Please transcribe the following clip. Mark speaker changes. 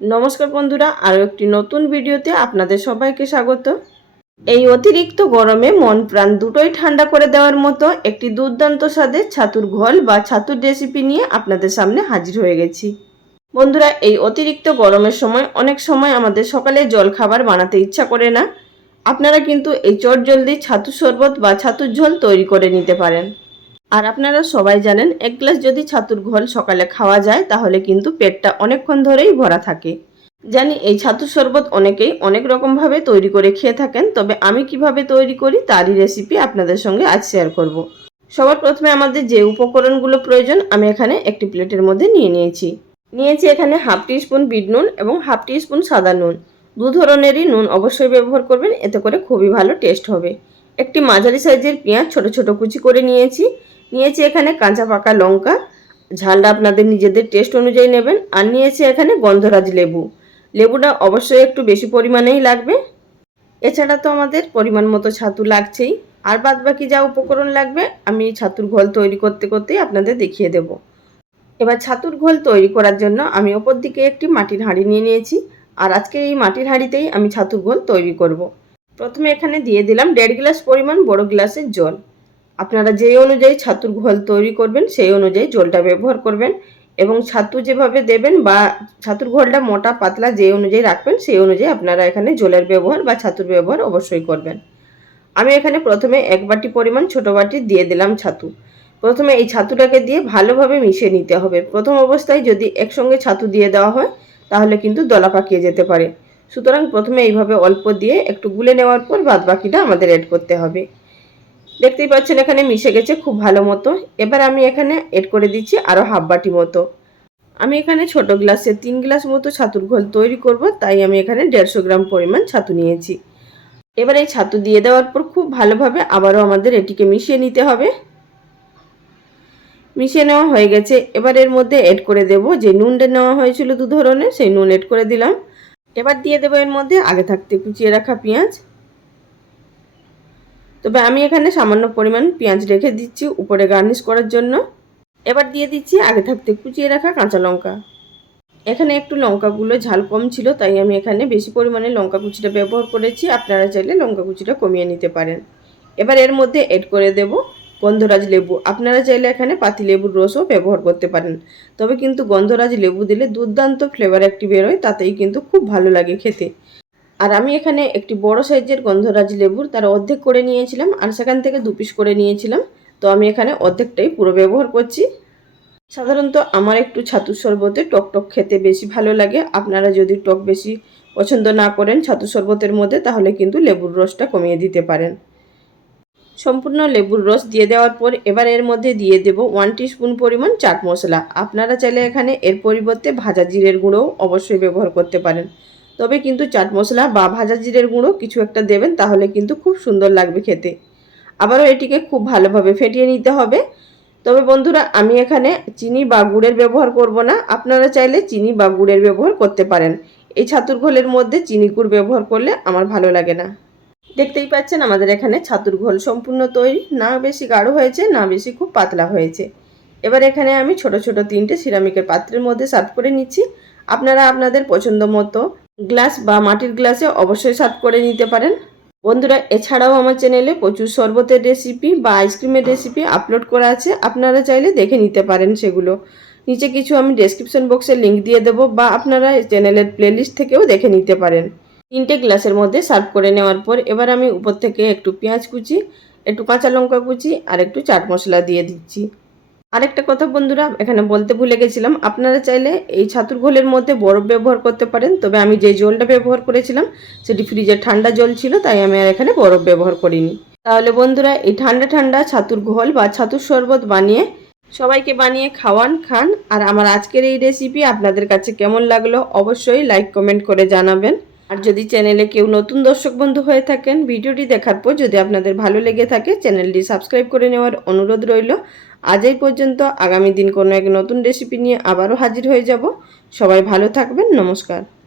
Speaker 1: নমস্কার বন্ধুরা, আরও একটি নতুন ভিডিওতে আপনাদের সবাইকে স্বাগত। এই অতিরিক্ত গরমে মন প্রাণ দুটোই ঠান্ডা করে দেওয়ার মতো একটি দুর্দান্ত স্বাদের ছাতুর ঘোল বা ছাতুর রেসিপি নিয়ে আপনাদের সামনে হাজির হয়ে গেছি। বন্ধুরা, এই অতিরিক্ত গরমের সময় অনেক সময় আমাদের সকালে জল খাবার বানাতে ইচ্ছা করে না। আপনারা কিন্তু এই চট জলদি ছাতুর শরবত বা ছাতুর ঝোল তৈরি করে নিতে পারেন। আর আপনারা সবাই জানেন, এক গ্লাস যদি ছাতুর ঘোল সকালে খাওয়া যায়, তাহলে কিন্তু পেটটা অনেকক্ষণ ধরেই ভরা থাকে। জানি এই ছাতুর শরবত অনেকেই অনেক রকমভাবে তৈরি করে খেয়ে থাকেন, তবে আমি কীভাবে তৈরি করি তারই রেসিপি আপনাদের সঙ্গে আজ শেয়ার করব। সবার প্রথমে আমাদের যে উপকরণগুলো প্রয়োজন, আমি এখানে একটি প্লেটের মধ্যে নিয়ে নিয়েছি। নিয়েছি এখানে হাফ টি স্পুন বিট নুন এবং হাফ টি স্পুন সাদা নুন। দু ধরনেরই নুন অবশ্যই ব্যবহার করবেন, এতে করে খুবই ভালো টেস্ট হবে। একটি মাঝারি সাইজের পেঁয়াজ ছোট ছোট কুচি করে নিয়েছি। নিয়েছি এখানে কাঁচা পাকা লঙ্কা। ঝালটা আপনাদের নিজেদের টেস্ট অনুযায়ী নেবেন। আর নিয়েছি এখানে গন্ধরাজ লেবু। লেবুটা অবশ্যই একটু বেশি পরিমাণেই লাগবে। এছাড়া তো আমাদের পরিমাণ মতো ছাতু লাগছেই। আর বাদ বাকি যা উপকরণ লাগবে, আমি ছাতুর ঘোল তৈরি করতে করতেই আপনাদের দেখিয়ে দেব। এবার ছাতুর ঘোল তৈরি করার জন্য আমি ওপর দিকে একটি মাটির হাঁড়ি নিয়ে নিয়েছি। আর আজকে এই মাটির হাঁড়িতেই আমি ছাতুর ঘোল তৈরি করব। প্রথমে এখানে দিয়ে দিলাম দেড় গ্লাস পরিমাণ বড় গ্লাসের জল। আপনারা যেই অনুযায়ী ছাতুর ঘোল তৈরি করবেন, সেই অনুযায়ী জলটা ব্যবহার করবেন এবং ছাতু যেভাবে দেবেন বা ছাতুর ঘোলটা মোটা পাতলা যে অনুযায়ী রাখবেন, সেই অনুযায়ী আপনারা এখানে জলের ব্যবহার বা ছাতুর ব্যবহার অবশ্যই করবেন। আমি এখানে প্রথমে এক বাটি পরিমাণ ছোট বাটি দিয়ে দিলাম ছাতু। প্রথমে এই ছাতুটাকে দিয়ে ভালোভাবে মিশিয়ে নিতে হবে। প্রথম অবস্থায় যদি একসঙ্গে ছাতু দিয়ে দেওয়া হয়, তাহলে কিন্তু দলা পাকিয়ে যেতে পারে। সুতরাং প্রথমে এইভাবে অল্প দিয়ে একটু গুলে নেওয়ার পর বাদ বাকিটা আমাদের অ্যাড করতে হবে। দেখতেই পাচ্ছেন এখানে মিশে গেছে খুব ভালো মতো। এবার আমি এখানে এড করে দিচ্ছি আরও হাফ বাটি মতো। আমি এখানে ছোট গ্লাসে তিন গ্লাস মতো ছাতুর ঘোল তৈরি করব, তাই আমি এখানে দেড়শো গ্রাম পরিমাণ ছাতু নিয়েছি। এবার এই ছাতু দিয়ে দেওয়ার পর খুব ভালোভাবে আবারও আমাদের এটিকে মিশিয়ে নিতে হবে। মিশিয়ে নেওয়া হয়ে গেছে। এবার এর মধ্যে এড করে দেব যে নুনটা নেওয়া হয়েছিল দু ধরনের, সেই নুন এড করে দিলাম। এবার দিয়ে দেবো এর মধ্যে আগে থাকতে কুচিয়ে রাখা পেঁয়াজ। তবে আমি এখানে সামান্য পরিমাণ পেঁয়াজ রেখে দিচ্ছি উপরে গার্নিশ করার জন্য। এবার দিয়ে দিচ্ছি আগে থাকতে কুচিয়ে রাখা কাঁচা লঙ্কা। এখানে একটু লঙ্কাগুলো ঝাল কম ছিল, তাই আমি এখানে বেশি পরিমাণে লঙ্কা কুচিটা ব্যবহার করেছি। আপনারা চাইলে লঙ্কা কুচিটা কমিয়ে নিতে পারেন। এবার এর মধ্যে এড করে দেব গন্ধরাজ লেবু। আপনারা চাইলে এখানে পাতি লেবুর রসও ব্যবহার করতে পারেন। তবে কিন্তু গন্ধরাজ লেবু দিলে দুর্দান্ত ফ্লেভার একটি বেরোয় তাতেই কিন্তু খুব ভালো লাগে খেতে। আর আমি এখানে একটি বড় সাইজের গন্ধরাজ লেবুর তার অর্ধেক করে নিয়েছিলাম আর সেখান থেকে দু পিস করে নিয়েছিলাম। তো আমি এখানে অর্ধেকটাই পুরো ব্যবহার করছি। সাধারণত আমার একটু ছাতুর শরবতে টক টক খেতে বেশি ভালো লাগে। আপনারা যদি টক বেশি পছন্দ না করেন ছাতু শরবতের মধ্যে, তাহলে কিন্তু লেবুর রসটা কমিয়ে দিতে পারেন। সম্পূর্ণ লেবুর রস দিয়ে দেওয়ার পর এবার এর মধ্যে দিয়ে দেব ওয়ান স্পুন পরিমাণ চাট মশলা। আপনারা চাইলে এখানে এর পরিবর্তে ভাজা জিরের গুঁড়োও অবশ্যই ব্যবহার করতে পারেন। তবে কিন্তু চাট মশলা বা ভাজা জিরের গুঁড়ো কিছু একটা দেবেন, তাহলে কিন্তু খুব সুন্দর লাগবে খেতে। আবারও এটিকে খুব ভালোভাবে ফেটিয়ে নিতে হবে। তবে বন্ধুরা, আমি এখানে চিনি বা গুড়ের ব্যবহার করব না। আপনারা চাইলে চিনি বা গুড়ের ব্যবহার করতে পারেন। এই ছাতুর ঘোলের মধ্যে চিনি গুড় ব্যবহার করলে আমার ভালো লাগে না। দেখতেই পাচ্ছেন আমাদের এখানে ছাতুর ঘোল সম্পূর্ণ তৈরি। না বেশি গাঢ় হয়েছে, না বেশি খুব পাতলা হয়েছে। এবার এখানে আমি ছোট ছোট তিনটে সিরামিকের পাত্রের মধ্যে সার্ভ করে নিচ্ছি। আপনারা আপনাদের পছন্দ মতো গ্লাস বা মাটির গ্লাসে অবশ্যই সার্ভ করে নিতে পারেন। বন্ধুরা, এছাড়াও আমার চ্যানেলে প্রচুর শরবতের রেসিপি বা আইসক্রিমের রেসিপি আপলোড করা আছে। আপনারা চাইলে দেখে নিতে পারেন সেগুলো। নিচে কিছু আমি ডেসক্রিপশন বক্সে লিঙ্ক দিয়ে দেবো বা আপনারা চ্যানেলের প্লেলিস্ট থেকেও দেখে নিতে পারেন। তিনটে গ্লাসের মধ্যে সার্ভ করে নেওয়ার পর এবার আমি উপর থেকে একটু পেঁয়াজ কুচি, একটু কাঁচা লঙ্কা কুচি আর একটু চাট মশলা দিয়ে দিচ্ছি। আরেকটা কথা বন্ধুরা, এখানে বলতে ভুলে গেছিলাম, আপনারা চাইলে এই ছাতুর ঘোলের মধ্যে বরফ ব্যবহার করতে পারেন, তবে আমি যে জলটা ব্যবহার করেছিলাম, সেটি ফ্রিজের ঠান্ডা জল ছিল, তাই আমি আর এখানে বরফ ব্যবহার করিনি। তাহলে বন্ধুরা, এই ঠান্ডা ঠান্ডা ছাতুর ঘোল বা ছাতুর শরবত বানিয়ে সবাইকে বানিয়ে খাওয়ান, খান। আর আমার আজকের এই রেসিপি আপনাদের কাছে কেমন লাগল, অবশ্যই লাইক কমেন্ট করে জানাবেন। আর যদি চ্যানেলে কেউ নতুন দর্শক বন্ধু হয়ে থাকেন, ভিডিওটি দেখার পর যদি আপনাদের ভালো লেগে থাকে চ্যানেলটি সাবস্ক্রাইব করে নেওয়ার অনুরোধ রইল। আজ এই পর্যন্ত, আগামী দিন কোনো এক নতুন রেসিপি নিয়ে আবারও হাজির হয়ে যাব। সবাই ভালো থাকবেন, নমস্কার।